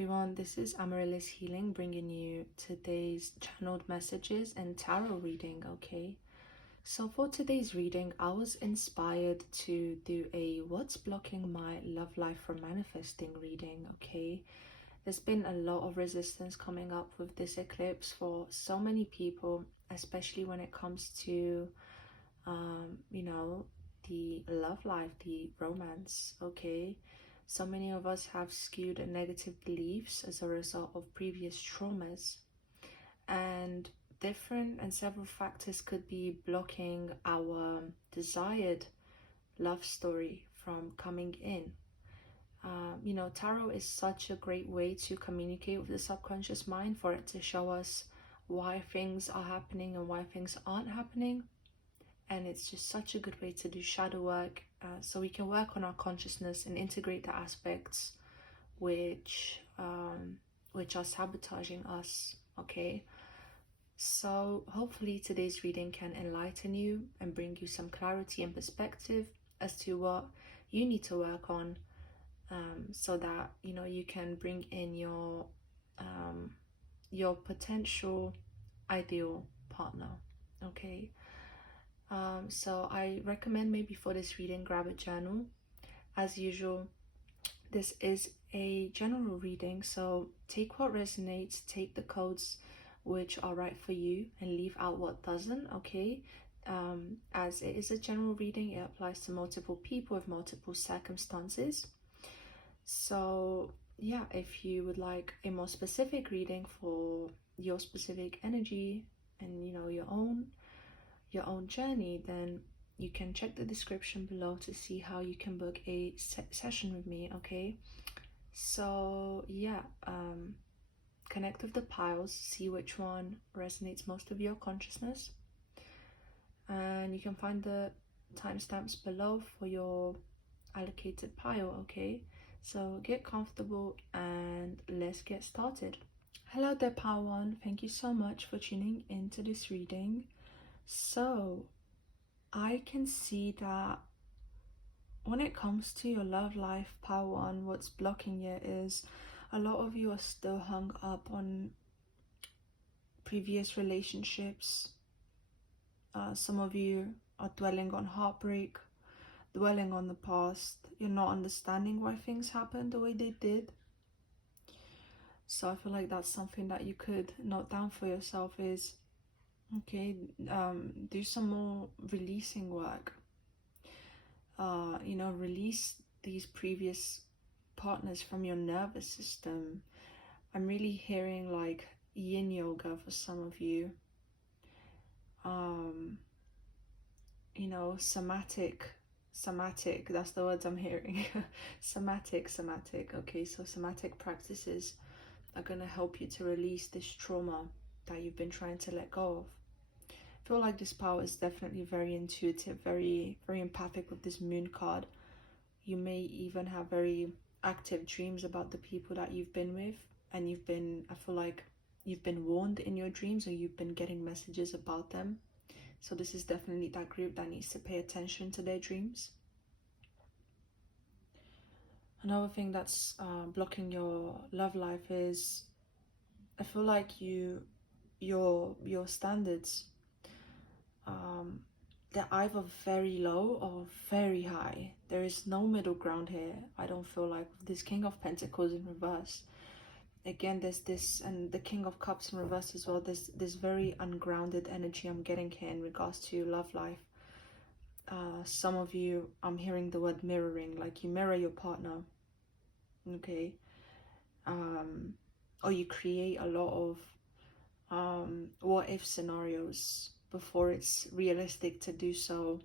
everyone, this is Amaryllis Healing bringing you today's channeled messages and tarot reading, okay? So for today's reading, I was inspired to do a what's blocking my love life from manifesting reading, okay? There's been a lot of resistance coming up with this eclipse for so many people, especially when it comes to, the love life, the romance, okay? So many of us have skewed negative beliefs as a result of previous traumas, and different and several factors could be blocking our desired love story from coming in. Tarot is such a great way to communicate with the subconscious mind, for it to show us why things are happening and why things aren't happening. And it's just such a good way to do shadow work, so we can work on our consciousness and integrate the aspects which are sabotaging us, okay? So hopefully today's reading can enlighten you and bring you some clarity and perspective as to what you need to work on, so that you can bring in your potential ideal partner, okay? So I recommend maybe for this reading, grab a journal. As usual, this is a general reading, so take what resonates, take the codes which are right for you, and leave out what doesn't, okay? As it is a general reading, it applies to multiple people with multiple circumstances. So yeah, if you would like a more specific reading for your specific energy and your own journey, then you can check the description below to see how you can book a session with me, okay? So yeah, connect with the piles, see which one resonates most with your consciousness, and you can find the timestamps below for your allocated pile, okay? So get comfortable and let's get started. Hello there, Pile One. Thank you so much for tuning into this reading. So I can see that when it comes to your love life, Pile One, what's blocking you is a lot of you are still hung up on previous relationships. Some of you are dwelling on heartbreak, dwelling on the past. You're not understanding why things happened the way they did. So I feel like that's something that you could note down for yourself is, okay, do some more releasing work. Release these previous partners from your nervous system. I'm really hearing like yin yoga for some of you. Somatic, that's the words I'm hearing. somatic. Okay, so somatic practices are going to help you to release this trauma that you've been trying to let go of. I feel like this power is definitely very intuitive, very empathic with this moon card. You may even have very active dreams about the people that you've been with, and I feel like you've been warned in your dreams, or you've been getting messages about them. So this is definitely that group that needs to pay attention to their dreams. Another thing that's blocking your love life is, I feel like your standards, they're either very low or very high. There is no middle ground here. I don't feel like this King of Pentacles in reverse. Again, there's this, and the King of Cups in reverse as well. There's this very ungrounded energy I'm getting here in regards to love life. Some of you, I'm hearing the word mirroring, like you mirror your partner, okay? Or you create a lot of what if scenarios before it's realistic to do so.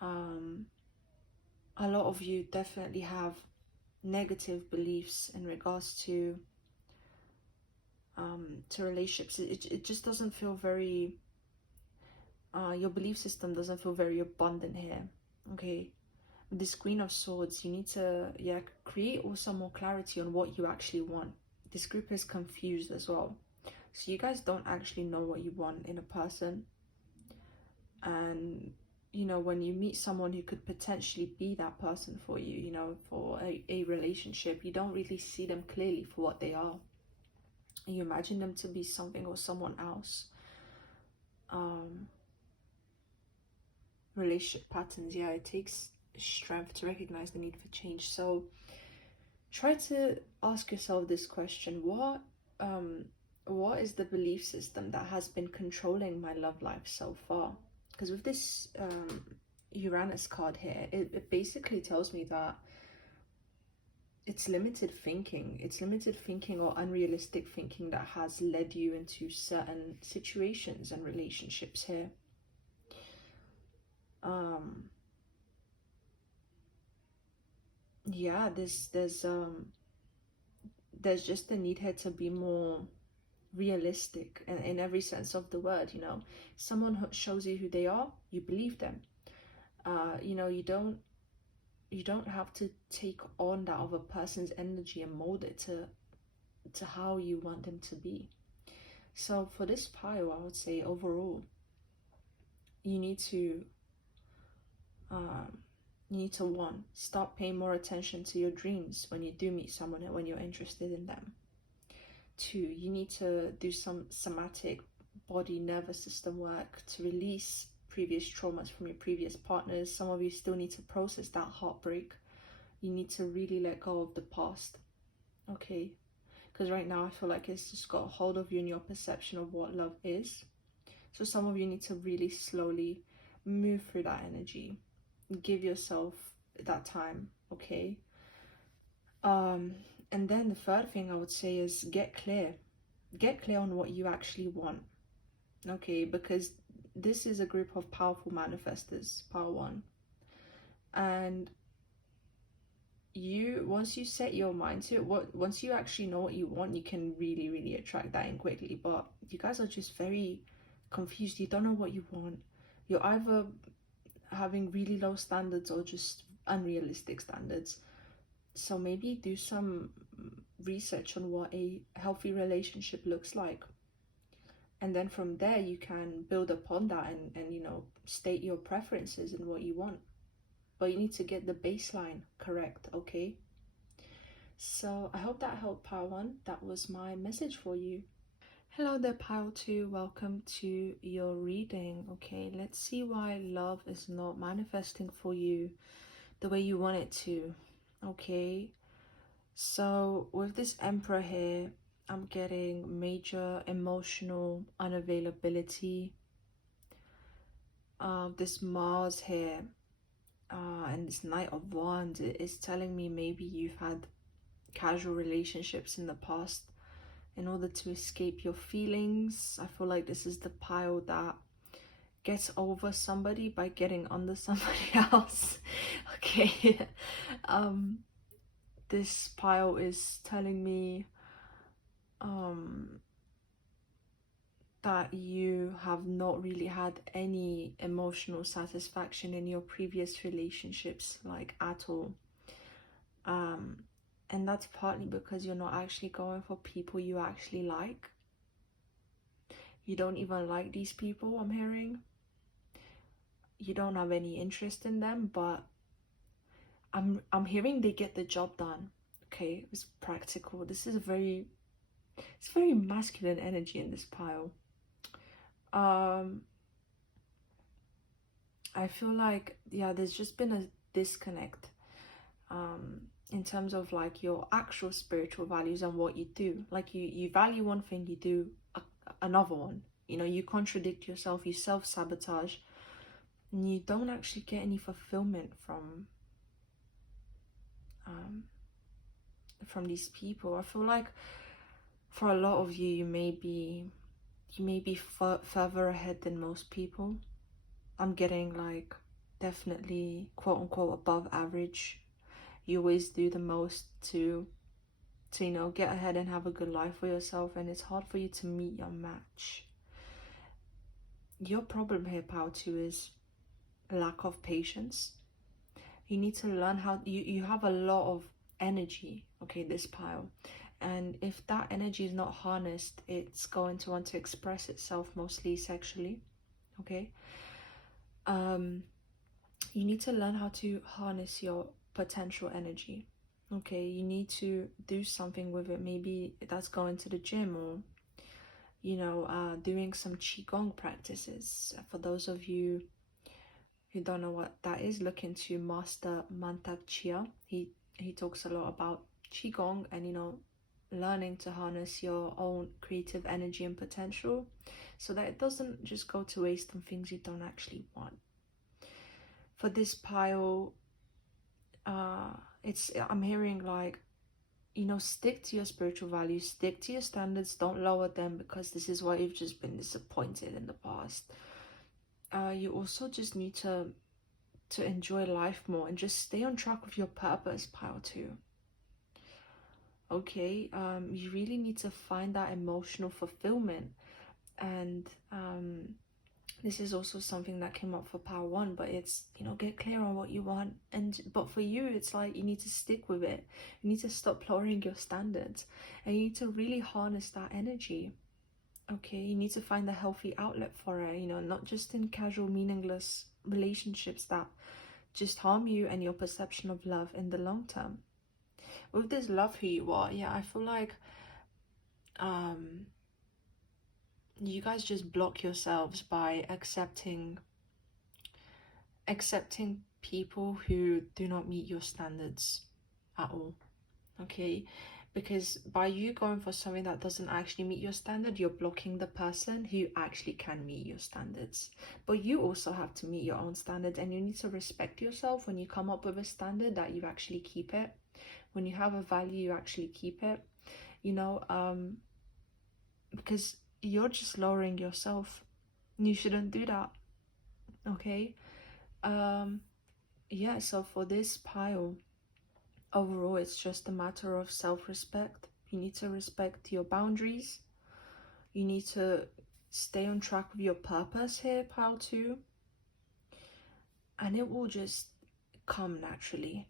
A lot of you definitely have negative beliefs in regards to relationships. It just doesn't feel very, your belief system doesn't feel very abundant here, okay? This Queen of Swords, you need to create also more clarity on what you actually want. This group is confused as well, so you guys don't actually know what you want in a person, and you know, when you meet someone who could potentially be that person for you, you know, for a relationship, you don't really see them clearly for what they are. You imagine them to be something or someone else. Relationship patterns, yeah, it takes strength to recognize the need for change. So try to ask yourself this question: what is the belief system that has been controlling my love life so far? Because with this Uranus card here, it basically tells me that it's limited thinking or unrealistic thinking that has led you into certain situations and relationships here. Yeah, there's just a need here to be more realistic and in every sense of the word. You know, someone who shows you who they are, you believe them. You know, you don't have to take on that other person's energy and mold it to how you want them to be. So for this pile, I would say overall, you need to one, start paying more attention to your dreams when you do meet someone and when you're interested in them. Two, you need to do some somatic body nervous system work to release previous traumas from your previous partners. Some of you still need to process that heartbreak. You need to really let go of the past, okay? Because right now I feel like it's just got a hold of you and your perception of what love is. So some of you need to really slowly move through that energy. Give yourself that time, okay? And then the third thing I would say is get clear on what you actually want, okay? Because this is a group of powerful manifestors, power one, and once you set your mind to it, once you actually know what you want, you can really attract that in quickly. But you guys are just very confused. You don't know what you want. You're either having really low standards or just unrealistic standards. So maybe do some research on what a healthy relationship looks like, and then from there you can build upon that and you know, state your preferences and what you want. But you need to get the baseline correct, okay? So I hope that helped, Pile 1. That was my message for you. Hello there, Pile 2. Welcome to your reading. Okay, let's see why love is not manifesting for you the way you want it to. Okay, so with this Emperor here, I'm getting major emotional unavailability. This Mars here and this Knight of Wands is telling me maybe you've had casual relationships in the past in order to escape your feelings. I feel like this is the pile that gets over somebody by getting under somebody else. Okay. This pile is telling me that you have not really had any emotional satisfaction in your previous relationships, like at all. And that's partly because you're not actually going for people you actually like. You don't even like these people, I'm hearing. You don't have any interest in them, but I'm hearing they get the job done. Okay, it's practical. It's very masculine energy in this pile. I feel like, yeah, there's just been a disconnect in terms of like your actual spiritual values and what you do. Like you value one thing, you do another one. You know, you contradict yourself, you self-sabotage, and you don't actually get any fulfillment from these people. I feel like for a lot of you, you may be further ahead than most people. I'm getting like definitely quote unquote above average. You always do the most to you know, get ahead and have a good life for yourself, and it's hard for you to meet your match. Your problem here, Pile 2, is lack of patience. You need to learn how you have a lot of energy, okay, this pile, and if that energy is not harnessed, it's going to want to express itself mostly sexually, okay? you need to learn how to harness your potential energy. Okay, you need to do something with it. Maybe that's going to the gym, or doing some qigong practices. For those of you who don't know what that is, look into Master Mantak Chia. He talks a lot about qigong and learning to harness your own creative energy and potential, so that it doesn't just go to waste on things you don't actually want. For this pile, I'm hearing like, stick to your spiritual values, stick to your standards, don't lower them, because this is why you've just been disappointed in the past. You also just need to enjoy life more and just stay on track with your purpose, pile 2. Okay, you really need to find that emotional fulfillment, and this is also something that came up for pile 1, but it's, get clear on what you want. But for you, it's like you need to stick with it. You need to stop lowering your standards, and you need to really harness that energy. Okay, you need to find a healthy outlet for it, not just in casual, meaningless relationships that just harm you and your perception of love in the long term. With this love who you are, yeah, I feel like you guys just block yourselves by accepting people who do not meet your standards at all. Okay, because by you going for something that doesn't actually meet your standard, you're blocking the person who actually can meet your standards. But you also have to meet your own standards, and you need to respect yourself. When you come up with a standard, that you actually keep it. When you have a value, you actually keep it, because you're just lowering yourself. You shouldn't do that. Okay, yeah, so for this pile, overall, it's just a matter of self-respect. You need to respect your boundaries. You need to stay on track with your purpose here, pile 2. And it will just come naturally.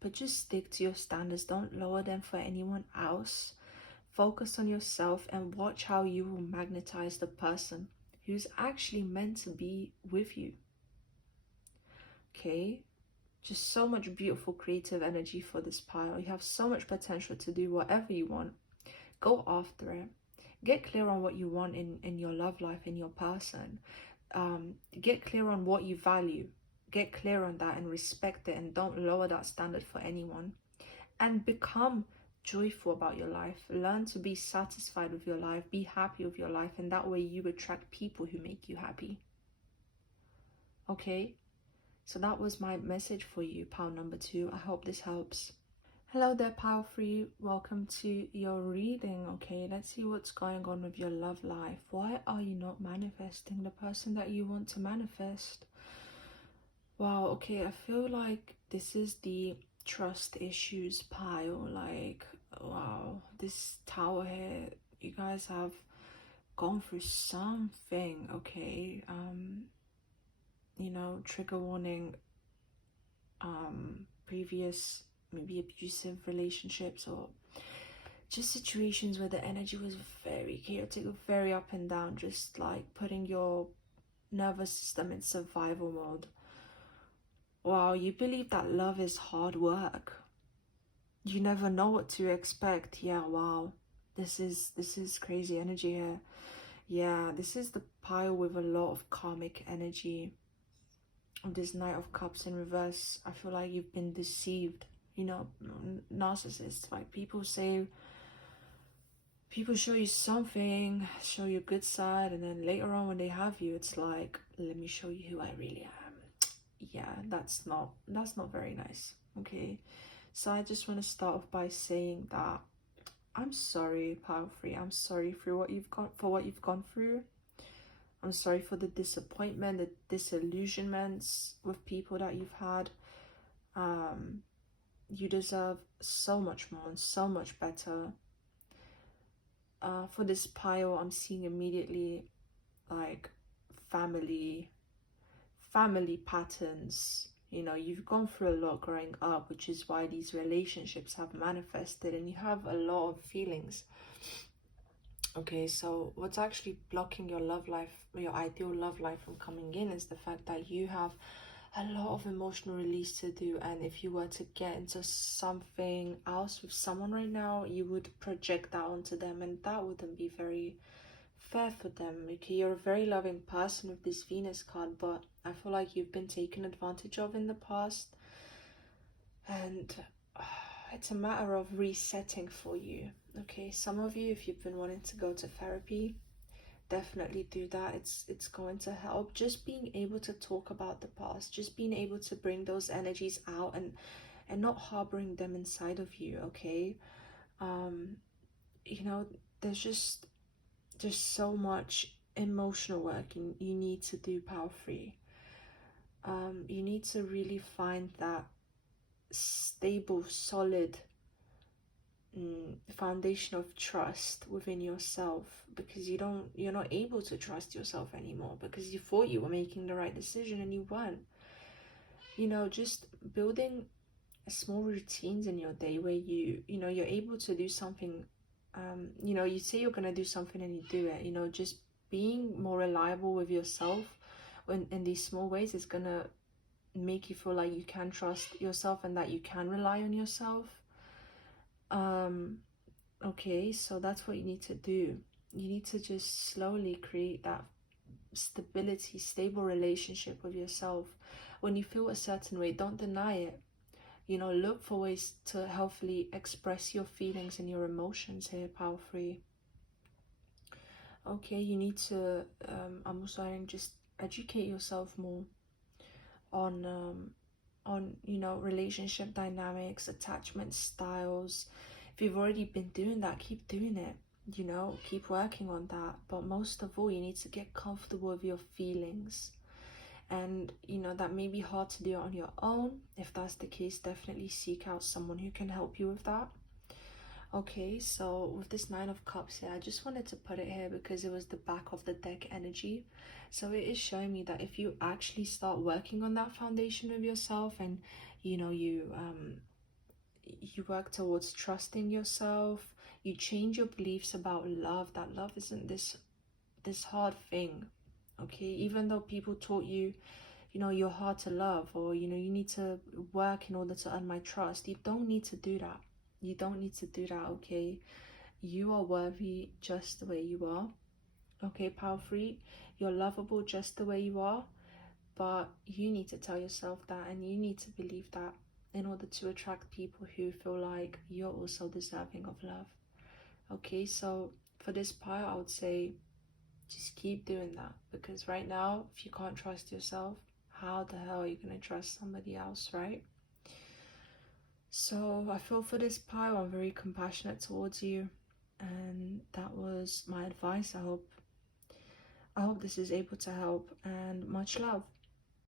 But just stick to your standards. Don't lower them for anyone else. Focus on yourself and watch how you will magnetize the person who's actually meant to be with you. Okay? Just so much beautiful creative energy for this pile. You have so much potential to do whatever you want. Go after it. Get clear on what you want in your love life, in your person. Get clear on what you value. Get clear on that and respect it, and don't lower that standard for anyone. And become joyful about your life. Learn to be satisfied with your life. Be happy with your life, and that way you attract people who make you happy. Okay? So that was my message for you, pile number 2. I hope this helps. Hello there, pile 3. Welcome to your reading. Okay, let's see what's going on with your love life. Why are you not manifesting the person that you want to manifest? Wow, okay, I feel like this is the trust issues pile. Like, wow, this tower here, you guys have gone through something. Okay, trigger warning, previous maybe abusive relationships, or just situations where the energy was very chaotic, very up and down, just like putting your nervous system in survival mode. Wow, you believe that love is hard work. You never know what to expect. Yeah, wow. This is crazy energy here. Yeah, this is the pile with a lot of karmic energy. This Knight of Cups in reverse. I feel like you've been deceived. Narcissists, like people show you something, show you a good side, and then later on when they have you, it's like, let me show you who I really am. Yeah, that's not very nice. Okay, so I just want to start off by saying that I'm sorry, pile 3. I'm sorry for what you've gone through. I'm sorry for the disappointment, the disillusionments with people that you've had. You deserve so much more and so much better. For this pile, I'm seeing immediately like family patterns. You've gone through a lot growing up, which is why these relationships have manifested, and you have a lot of feelings. Okay, so what's actually blocking your love life, your ideal love life, from coming in is the fact that you have a lot of emotional release to do, and if you were to get into something else with someone right now, you would project that onto them, and that wouldn't be very fair for them. Okay, you're a very loving person with this Venus card, but I feel like you've been taken advantage of in the past, and it's a matter of resetting for you. Okay, some of you, if you've been wanting to go to therapy, definitely do that. It's going to help. Just being able to talk about the past, just being able to bring those energies out, and not harboring them inside of you. Okay, um you know, there's just so much emotional work you need to do, Power Free. You need to really find that stable, solid foundation of trust within yourself, because you're not able to trust yourself anymore because you thought you were making the right decision and you weren't. You know, just building small routines in your day where you're able to do something. You say you're going to do something and you do it. Just being more reliable with yourself in these small ways is going to make you feel like you can trust yourself and that you can rely on yourself. Okay, so that's what you need to do. You need to just slowly create that stability, stable relationship with yourself. When you feel a certain way, don't deny it. Look for ways to healthily express your feelings and your emotions here, Power Free. Okay, you need to, I'm also saying, just educate yourself more on relationship dynamics, attachment styles. If you've already been doing that, keep doing it. Keep working on that. But most of all, you need to get comfortable with your feelings. And that may be hard to do on your own. If that's the case, definitely seek out someone who can help you with that. Okay, so with this Nine of Cups here, I just wanted to put it here because it was the back of the deck energy. So it is showing me that if you actually start working on that foundation of yourself, and you work towards trusting yourself, you change your beliefs about love, that love isn't this hard thing. Okay, even though people taught you, you're hard to love, or you need to work in order to earn my trust, you don't need to do that. You don't need to do that. Okay, you are worthy just the way you are. Okay, Power Free, you're lovable just the way you are. But you need to tell yourself that, and you need to believe that in order to attract people who feel like you're also deserving of love. Okay, so for this part, I would say just keep doing that, because right now, if you can't trust yourself, how the hell are you going to trust somebody else, right? So I feel for this pile, I'm very compassionate towards you, and that was my advice. I hope this is able to help, and much love.